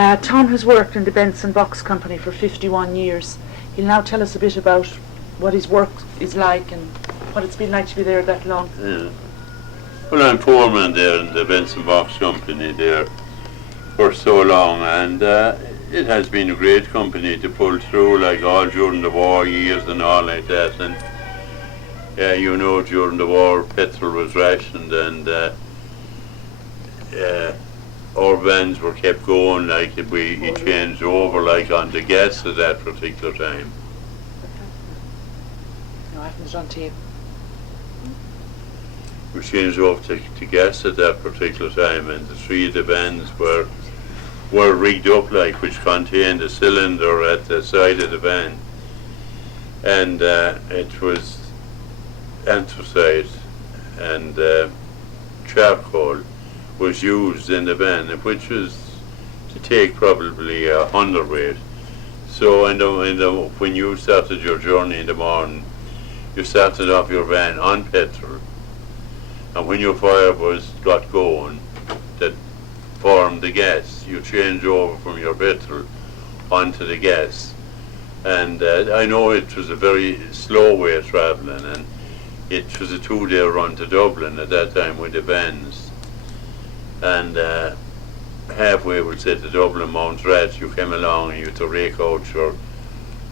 Tom has worked in the Benson Box Company for 51 years. He'll now tell us a bit about what his work is like and what it's been like to be there that long. Yeah. Well, I'm foreman there in the Benson Box Company there for so long, and it has been a great company to pull through, like all during the war years and all like that. And you know, during the war, petrol was rationed, and our vans were kept going, like we changed over like on the gas at that particular time. No, I haven't it on tape. We changed over to gas at that particular time, and the three of the vans were rigged up like, which contained a cylinder at the side of the van, and it was anthracite and charcoal was used in the van, which was to take probably 100 weight. So when you started your journey in the morning, you started off your van on petrol, and when your fire got going, that formed the gas, you change over from your petrol onto the gas. And I know it was a very slow way travelling, and it was a 2-day run to Dublin at that time with the vans. And halfway, we'll say, to Dublin, Mountrat, you came along and you had to rake out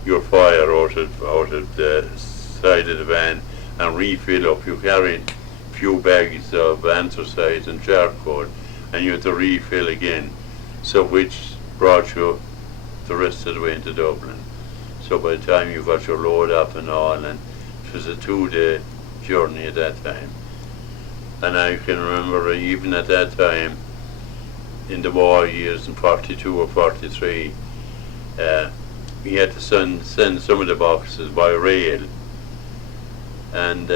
your fire out of the side of the van and refill up. You carried a few bags of anthracite and charcoal, and you had to refill again, so which brought you the rest of the way into Dublin. So by the time you got your load up and all, and it was a 2-day journey at that time. And I can remember even at that time, in the war years in 42 or 43, we had to send some of the boxes by rail, and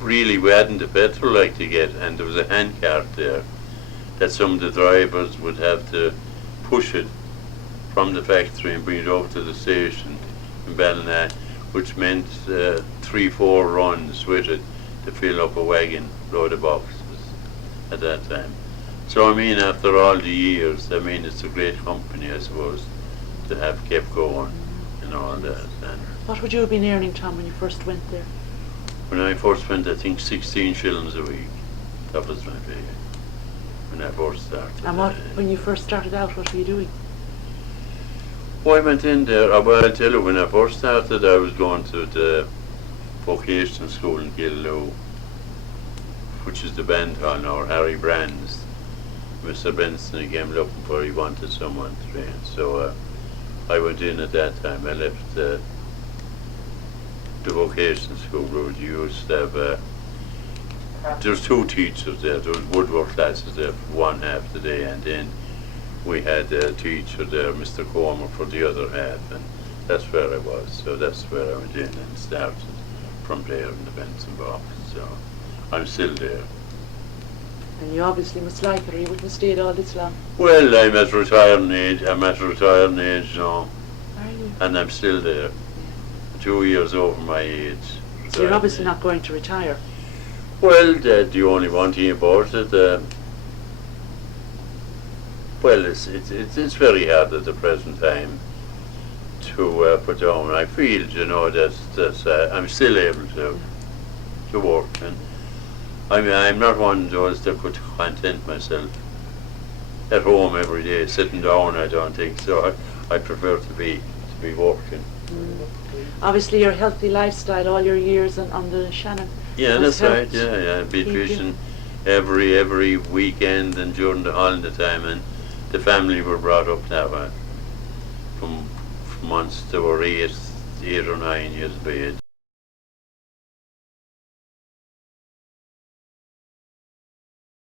really we hadn't the petrol like to get, and there was a hand cart there that some of the drivers would have to push it from the factory and bring it over to the station in Ballina, which meant 3-4 runs with it to fill up a wagon load of boxes at that time. So I mean, after all the years, I mean, it's a great company, I suppose, to have kept going and all that. And what would you have been earning, Tom, when you first went there? when I first went, I think 16 shillings a week. That was my pay when I first started. And when you first started out, what were you doing? Well, I went in there, well, I'll tell you, when I first started, I was going to the vocational school in Killaloe, which is the band hall now, Harry Brand's. Mr. Benson, he came looking for, he wanted someone to train. So I went in at that time. I left the vocational school where we used to have, there's 2 teachers there. There was woodwork classes there for one half the day, and then we had a teacher there, Mr. Comer, for the other half, and that's where I was. So that's where I went in and started from there in the Benson box. So I'm still there. And you obviously must like it, or you wouldn't have stayed all this long. Well, I'm at retiring age. I'm at retiring age now, Are you? and I'm still there. 2 years over my age. So you're obviously not going to retire. Well, the only one thing about it, well, it's very hard at the present time to put down. I feel, you know, that I'm still able to work, and I'm not one of those that could content myself at home every day, sitting down. I don't think so. I prefer to be working. Obviously, your healthy lifestyle, all your years on the Shannon. Yeah, has that's right. helped Yeah. Be keep you- fishing every weekend and during the holiday time, and the family were brought up that way. From once they were 8 or 9 years of age,